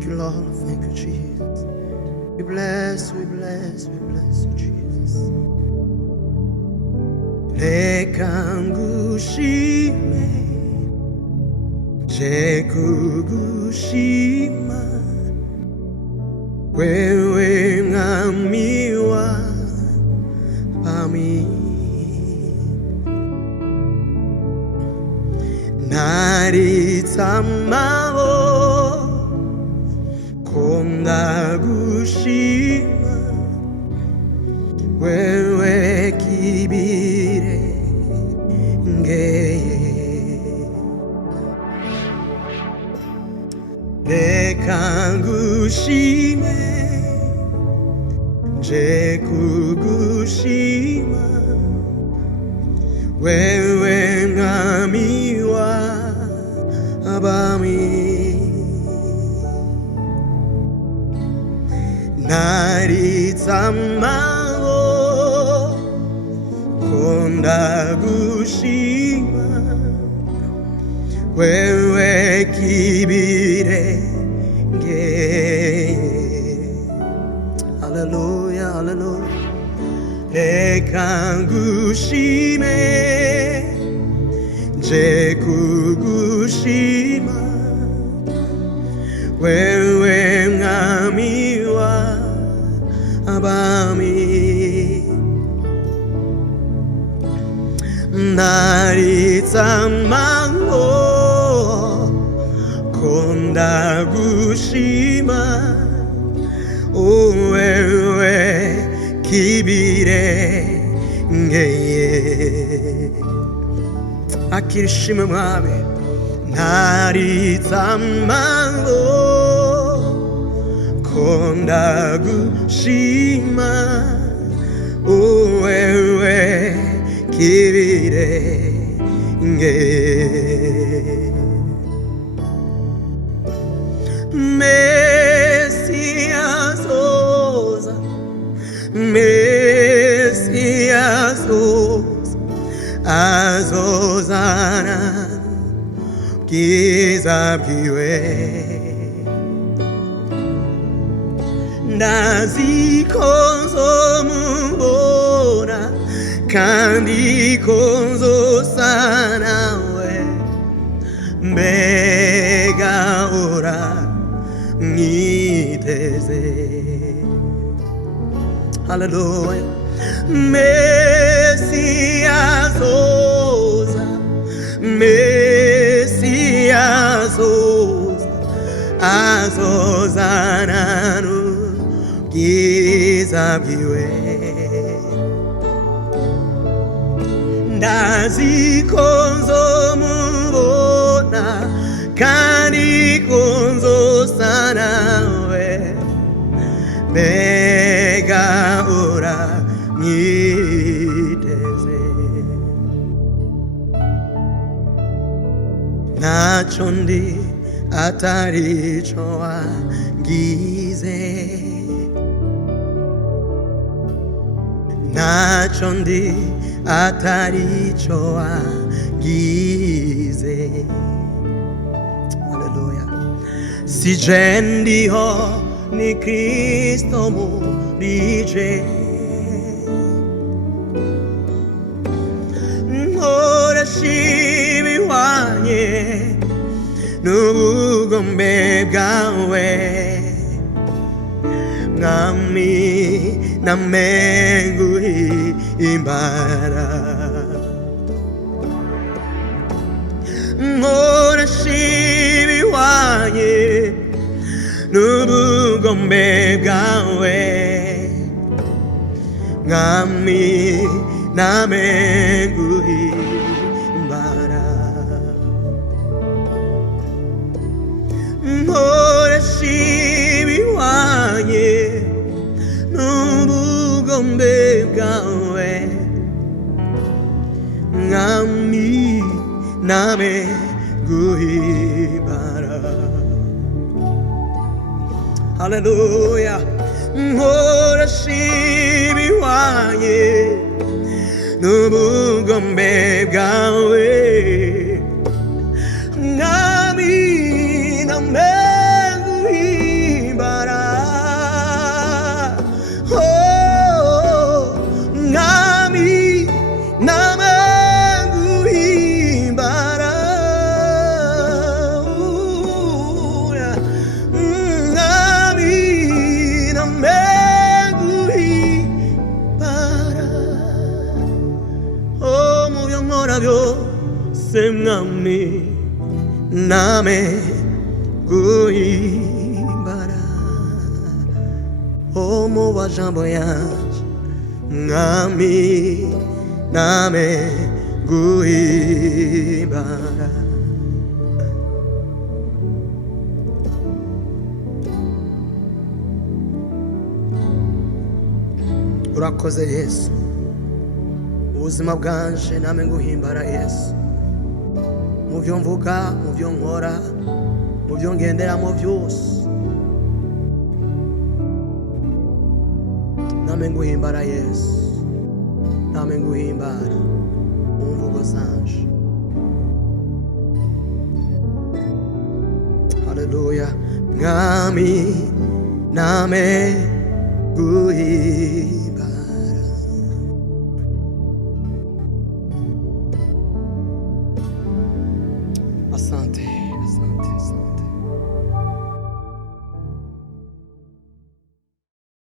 Thank you, Lord. Thank you, Jesus. We bless you, Jesus. Rekangushime, Jekugushima, wewe mwami wa pami. Naritamao kondagushima, wewe kibire ngeye. Rekangushime, Jekugushima, wewe mwami wa abami. Naritamao kondagushima, wewe kibire ngeye. Hallelujah, hallelujah. Rekangushime, Jekugushima, wewe mwami wa abami. Naritamao kondagushima, wewe kibire ngeye. Akirishima mwami. Naritamao kondagushima, wewe kibire ngeye. Messias oza, Messias oza, azozana kiza bwiwe. Ndazikonzo mubona kandi konzo sana we, mbega ora mwiteze. Hallelujah. Messias oza, Messias oza, azozananu kiza bwiwe. Ndazikonzo mubona kandi konzo sana we, mbega ora mwiteze. Nacho ndi ataricho wangize, nacho ndi ataricho wangize. Haleluya. Sije ndiho ni Kristo murije, nkoresha ibihwanye n'ubugombe bwawe, mwami namenguhimbara. Nkoresha ibihwanye n'ubugombe bwawe, mwami namenguhimbara. Nkoresha ibihwanye n'ubugombe bwawe, mwami namenguhimbara. Hallelujah. Nkoresha ibihwanye n'ubugombe bwawe, mwami namenguhimbara. byose mwami name guhimbara mu majambo yanje mwami name guhimbara. Urakoze Yesu, ubuzima bwanje name nguhimbara Yesu, mu byo mvuga, mu byo nkora, mu byo ngenderamo byose name nguhimbara Yesu, name nguhimbara mu mvugo zanje. Haleluya. Mwami name guhimbara